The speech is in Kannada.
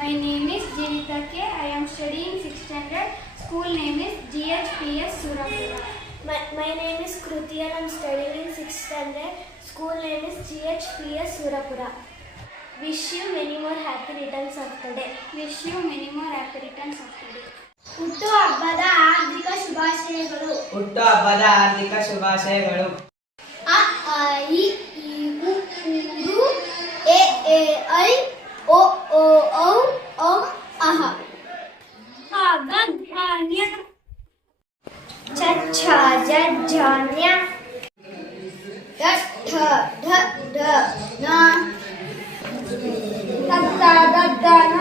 My name is Jinita K. I am studying 6th standard. School name is GHPS Surapura. My name is Kruti and I am studying in 6th standard. School name is GHPS Surapura. Wish you many more happy returns of the day. Wish you many more happy returns of the day. ಹುಟ್ಟು ಹಬ್ಬದ ಹಾರ್ದಿಕ ಶುಭಾಶಯಗಳು. ಹುಟ್ಟು ಹಬ್ಬದ ಹಾರ್ದಿಕ ಶುಭಾಶಯಗಳು. ಅ ಆ ಇ ಈ ಉ ಊ ಎ ಎ ಐ ಓ ಓ ಔ ಔ ಅಹ. Agaganya. ಚ ಛ ಜ ಝ ನ್ಯ. ಢ ಠ ಢ ಢ ನ. ತ ತ ದ ದ ನ.